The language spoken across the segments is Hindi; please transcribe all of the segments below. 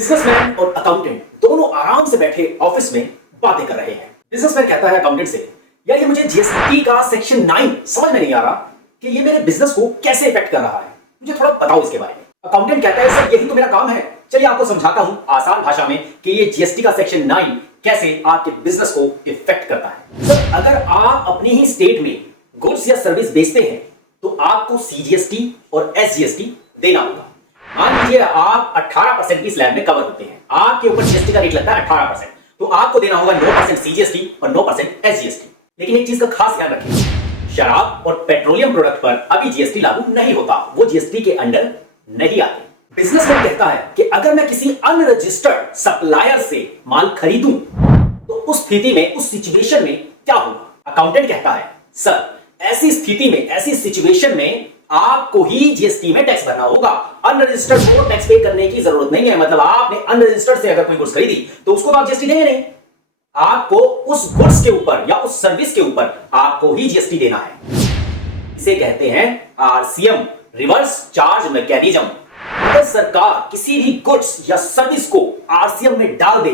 बिजनेसमैन और अकाउंटेंट दोनों आराम से बैठे ऑफिस में बातें कर रहे हैं। बिजनेसमैन कहता है अकाउंटेंट से, यार ये मुझे जीएसटी का सेक्शन 9 समझ में नहीं आ रहा कि ये मेरे बिजनेस को कैसे इफेक्ट कर रहा है, मुझे थोड़ा बताओ इसके बारे में। अकाउंटेंट कहता है सर यही तो मेरा काम है, चलिए आपको समझाता हूं आसान भाषा में कि ये जीएसटी का सेक्शन 9 कैसे आपके बिजनेस को इफेक्ट करता है। सर अगर आप अपनी ही स्टेट में गुड्स या सर्विस बेचते हैं तो आपको सीजीएसटी और एसजीएसटी देना होगा। मान लीजिए आप 18% की स्लैब में कवर होते हैं, आपके ऊपर जीएसटी का रेट लगता है 18%, तो आपको देना होगा 9% सीजीएसटी और 9% एसजीएसटी। लेकिन एक चीज का खास ध्यान रखिए, शराब और पेट्रोलियम प्रोडक्ट पर अभी जीएसटी लागू नहीं होता, वो जीएसटी के अंडर नहीं आते। बिजनेसमैन कहता है कि अगर मैं किसी अनरजिस्टर्ड सप्लायर से माल खरीदूं तो उस स्थिति में, उस सिचुएशन में क्या होगा। अकाउंटेंट कहता है सर ऐसी स्थिति में, ऐसी सिचुएशन में आपको ही जीएसटी में टैक्स भरना होगा, अनरजिस्टर्ड को टैक्स पे करने की जरूरत नहीं है। मतलब आपने अनरजिस्टर्ड से अगर कोई गुड्स खरीदी तो उसको आप जीएसटी देंगे नहीं, आपको उस गुड्स के ऊपर या उस सर्विस के ऊपर आपको ही जीएसटी देना है। इसे कहते हैं आरसीएम, रिवर्स चार्ज मैकेनिज्म। अगर सरकार किसी भी गुड्स या सर्विस को आरसीएम में डाल दे,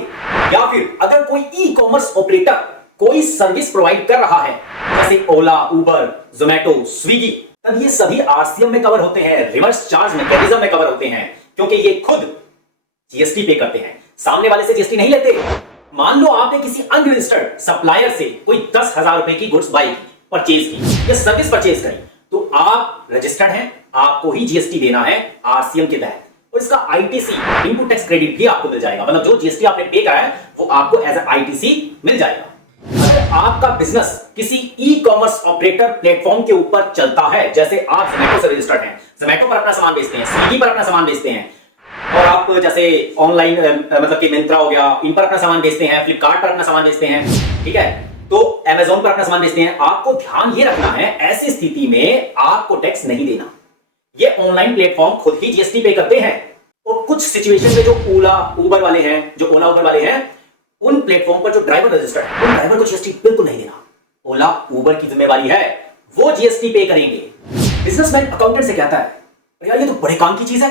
या फिर अगर कोई ई कॉमर्स ऑपरेटर कोई सर्विस प्रोवाइड कर रहा है जैसे ओला, उबर, जोमेटो, स्विगी, तब ये सभी आरसीएम में कवर होते हैं, रिवर्स चार्ज मैकेनिज्म में कवर होते हैं, क्योंकि ये खुद जीएसटी पे करते हैं, सामने वाले से जीएसटी नहीं लेते। मान लो आपने किसी अनरजिस्टर्ड सप्लायर से कोई 10,000 रुपए की गुड्स बाई की, परचेज की या सर्विस परचेज करी, तो आप रजिस्टर्ड हैं, आपको ही जीएसटी देना है आरसीएम के तहत, और इसका आईटीसी, इनपुट टैक्स क्रेडिट भी आपको मिल जाएगा। मतलब जो जीएसटी आपने पे करा है वो आपको एज आईटीसी मिल जाएगा। अगर आपका बिजनेस किसी ई कॉमर्स ऑपरेटर प्लेटफॉर्म के ऊपर चलता है, जैसे आप जोमेटो से रजिस्टर्ड हैं, जोमेटो पर अपना सामान बेचते हैं, स्विगी पर अपना सामान बेचते हैं, और आप जैसे ऑनलाइन मतलब कि मिंत्रा हो गया, इन पर अपना सामान बेचते हैं, फ्लिपकार्ट पर अपना सामान बेचते हैं, ठीक है, तो अमेजोन पर अपना सामान बेचते हैं, आपको ध्यान ये रखना है ऐसी स्थिति में आपको टैक्स नहीं देना। ये ऑनलाइन प्लेटफॉर्म खुद ही जीएसटी पे करते हैं, और कुछ सिचुएशन में जो ओला उबर वाले हैं, उन प्लेटफॉर्म पर जो ड्राइवर रजिस्टर्ड है, उन ड्राइवर को जीएसटी बिल्कुल नहीं देना। ओला उबर की जिम्मेवारी है, वो जीएसटी पे करेंगे। बिजनेसमैन अकाउंटेंट से कहता है यार ये तो बड़े काम की चीज है,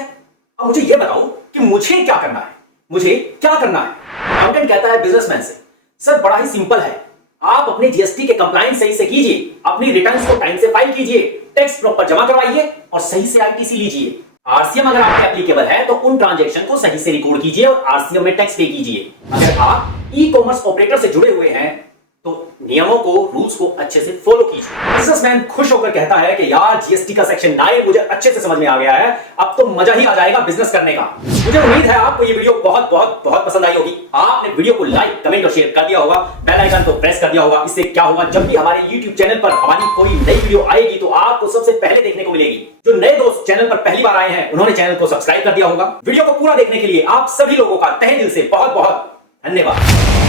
अब मुझे ये बताओ कि मुझे क्या करना है, मुझे क्या करना है। अकाउंटेंट कहता है बिजनेसमैन से, सर बड़ा ही सिंपल है, आप अपने जीएसटी के कंप्लायंस सही से कीजिए, अपनी रिटर्न्स को टाइम से फाइल कीजिए, टैक्स प्रॉपर जमा करवाइए और सही से आईटीसी लीजिए। आरसीएम अगर आपके एप्लीकेबल है तो उन ट्रांजैक्शन को सही से रिकॉर्ड कीजिए और आरसीएम में टैक्स पे कीजिए। अगर आप ई कॉमर्स ऑपरेटर से जुड़े हुए हैं तो नियमों को, रूल्स को अच्छे से फॉलो कीजिए। बिजनेसमैन खुश होकर कहता है कि यार जीएसटी का सेक्शन 9 मुझे अच्छे से समझ में आ गया है, अब तो मजा ही आ जाएगा बिजनेस करने का। मुझे उम्मीद है आपको ये वीडियो बहुत बहुत बहुत पसंद आई होगी। आपने वीडियो को लाइक, कमेंट और शेयर कर दिया होगा, बेल आइकन को प्रेस कर दिया होगा। इससे क्या होगा, जब भी हमारे YouTube चैनल पर हमारी कोई नई वीडियो आएगी तो आपको सबसे पहले देखने को मिलेगी। जो नए दोस्त चैनल पर पहली बार आए हैं उन्होंने चैनल को सब्सक्राइब कर दिया होगा। वीडियो को पूरा देखने के लिए आप सभी लोगों का तहे दिल से बहुत बहुत धन्यवाद।